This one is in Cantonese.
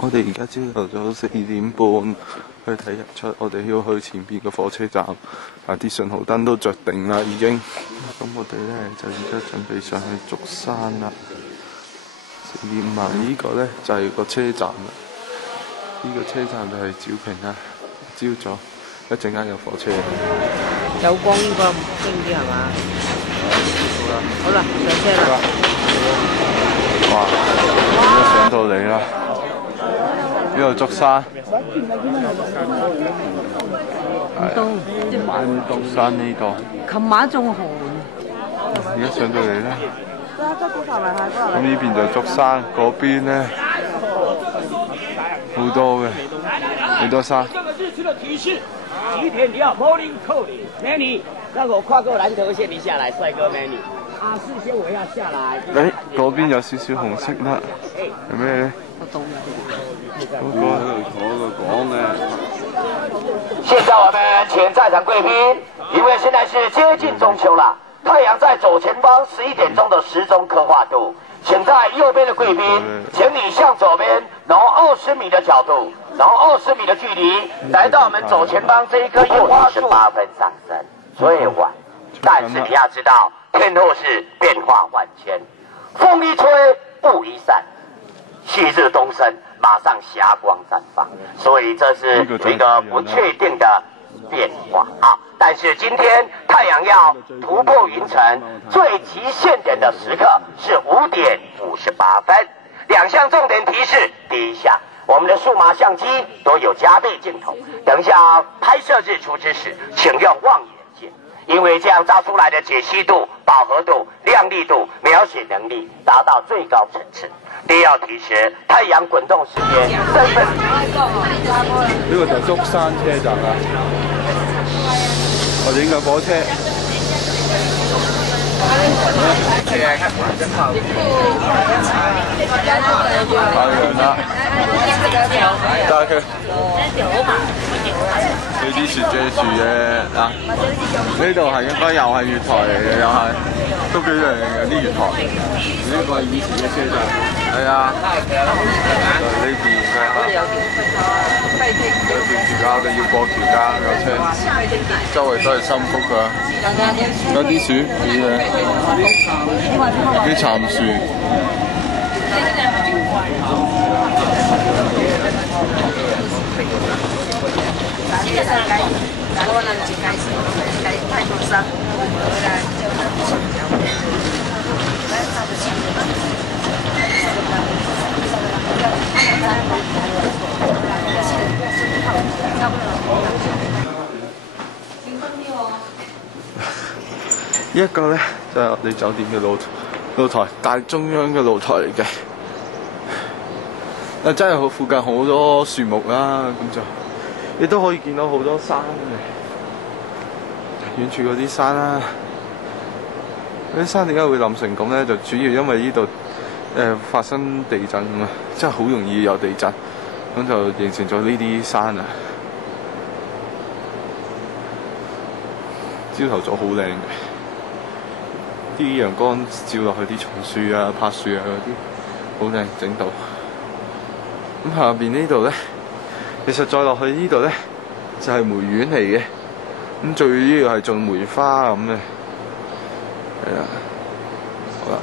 我哋而家朝頭早4點半去睇日出，我哋要去前邊嘅火車站，啲信號燈都着定啦已經。咁我哋咧就而家準備上去竹山啦。4點5啊，呢個咧就係個車站啦。呢個車站就係肇平啊。朝早一陣間有火車。有光應該精啲係嘛？好啦，上車啦！哇！而家上到嚟啦！呢度竹山，竹山呢度。琴晚仲寒。而家上到嚟咧，咁呢邊就竹山，嗰邊咧好多嘅，好多山。几点你要 morning call 你 ，Manny， 让我跨过蓝头线，你下来，帅哥 Manny。事先我要下来。嗰邊有少少紅色啦，係咩咧？嗰個喺度坐喺度講嘅。現在我們請在場貴賓，因為現在是接近中秋了，太陽在左前方11點鐘的時鐘刻畫度，請在右邊的貴賓，請你向左邊挪20米的角度，然後20米的距離，來到我們左前方這一棵又28分上升，最晚。但是你要知道，天後是變化萬千，風一吹，霧一散，旭日東升，馬上霞光綻放，所以這是一個不確定的變化啊！但是今天太陽要突破雲層，最極限點的時刻是5點58分。兩項重點提示：第一項，我們的數碼相機都有加倍鏡頭，等一下拍攝日出之時，請用望遠鏡，因為這樣照出來的解析度、飽和度、亮麗度、描寫能力達到最高層次。第二提示：太陽滾動時間3分。呢個就係竹山車站啦，我哋應該火車。太陽啦，但係佢呢啲雪遮住嘅嗱，呢度係應該又係月台嚟嘅，又係都幾靚嘅啲月台。呢個係以前嘅車站，係啊，呢邊嘅。有條橋架，我哋要過橋架有車，周圍都係深福㗎，有啲樹幾靚，啲杉樹。呢一個咧就係我哋酒店嘅露台，大中央嘅露台嚟嘅。真係好，附近好多樹木啦，咁就你都可以見到好多山嘅。遠處嗰啲山啦，嗰啲山點解會冧成咁咧？就主要因為呢度發生地震啊，真係好容易有地震，咁就形成咗呢啲山啊。朝頭早好靚嘅。啲陽光照落去啲松樹啊、柏樹啊嗰啲，好靚整到。咁下邊呢度咧，其實再落去呢度咧，就係梅園嚟嘅。咁最主要係種梅花咁嘅，係啊，好啦。